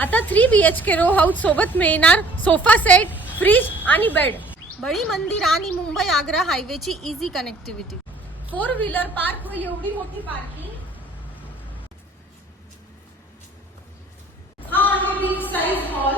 आता 3 BHK row house सोबत मिळणार सोफा सेट, फ्रीज आणि बेड. बळी मंदिर आणि Mumbai Agra हायवेची easy connectivity. 4 wheeler park व एवढी मोठी पार्किंग. हा आहे बिग साइज हॉल.